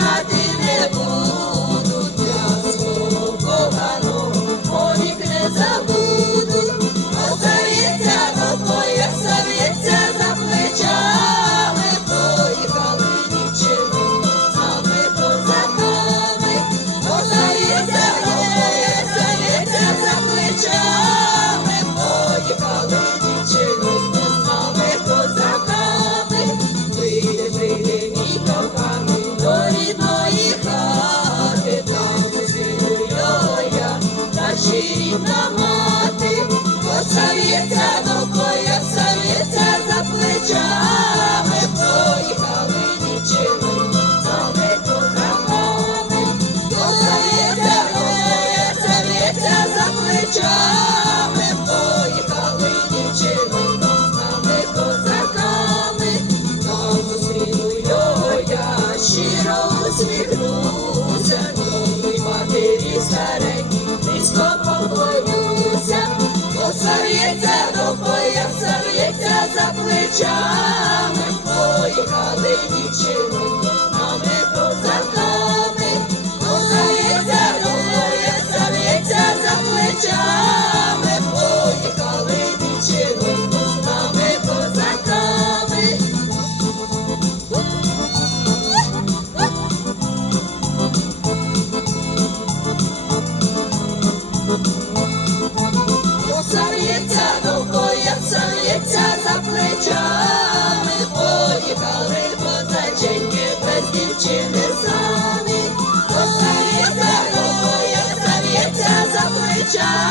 Mati. Сав'ється до пояса, за плечами, поїхали дівчини, за ми козаками. Сав'ється до за плечами, поїхали дівчини, за ми козаками. Там зустріну щиро усміхнуся, новій матері старенькій, низько поклонюся, посав'ється до боя, в'ється за плечами, sunshine.